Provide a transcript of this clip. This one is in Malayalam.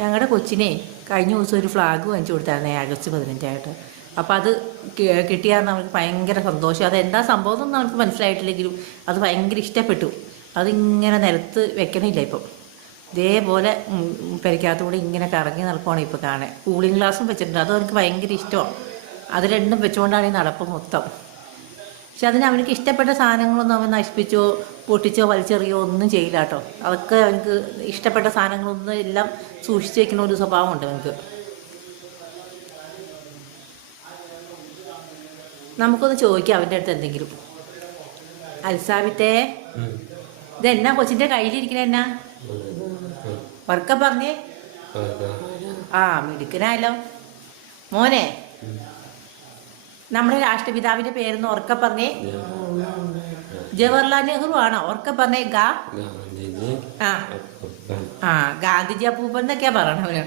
ഞങ്ങളുടെ കൊച്ചിനെ കഴിഞ്ഞ ദിവസം ഒരു ഫ്ലാഗ് വാങ്ങിച്ചു കൊടുത്തായിരുന്നു ആഗസ്റ്റ് 15 അപ്പോൾ അത് കിട്ടിയാൽ അവർക്ക് ഭയങ്കര സന്തോഷം. അതെന്താ സംഭവം എന്നൊന്നും അവർക്ക് മനസ്സിലായിട്ടില്ലെങ്കിലും അത് ഭയങ്കര ഇഷ്ടപ്പെട്ടു. അതിങ്ങനെ നിലത്ത് വെക്കണില്ല ഇപ്പം. ഇതേപോലെ പെരയ്ക്കകത്തൂടെ ഇങ്ങനെ കറങ്ങി നടക്കുവാണ് ഇപ്പോൾ കാണാൻ. കൂളിംഗ് ഗ്ലാസും വെച്ചിട്ടുണ്ട്. അത് അവർക്ക് ഭയങ്കര ഇഷ്ടമാണ്. അത് രണ്ടും വെച്ചുകൊണ്ടാണ് ഈ നടപ്പ് മൊത്തം. പക്ഷെ അതിന് അവനക്ക് ഇഷ്ടപ്പെട്ട സാധനങ്ങളൊന്നും അവൻ നശിപ്പിച്ചോ പൊട്ടിച്ചോ വലിച്ചെറിയോ ഒന്നും ചെയ്യില്ല കേട്ടോ. അതൊക്കെ അവനക്ക് ഇഷ്ടപ്പെട്ട സാധനങ്ങളൊന്നും എല്ലാം സൂക്ഷിച്ച് വെക്കുന്ന ഒരു സ്വഭാവമുണ്ട് അവനക്ക്. നമുക്കൊന്ന് ചോദിക്കാം അവൻ്റെ അടുത്ത് എന്തെങ്കിലും. അൽസാബിത്തേ, ഇതെന്നാ കൊച്ചിൻ്റെ കയ്യിലിരിക്കണ എന്നാ? വർക്ക പറഞ്ഞേ. ആ മിടുക്കനായല്ലോ മോനെ. നമ്മുടെ രാഷ്ട്രപിതാവിന്റെ പേരെന്ന് ഉറക്ക പറഞ്ഞേ. ജവഹർലാൽ നെഹ്റു ആണോ? ഉറക്ക പറഞ്ഞേ. ആ ഗാന്ധിജി അപ്പൂപ്പൻ എന്നൊക്കെയാ പറയണവര്.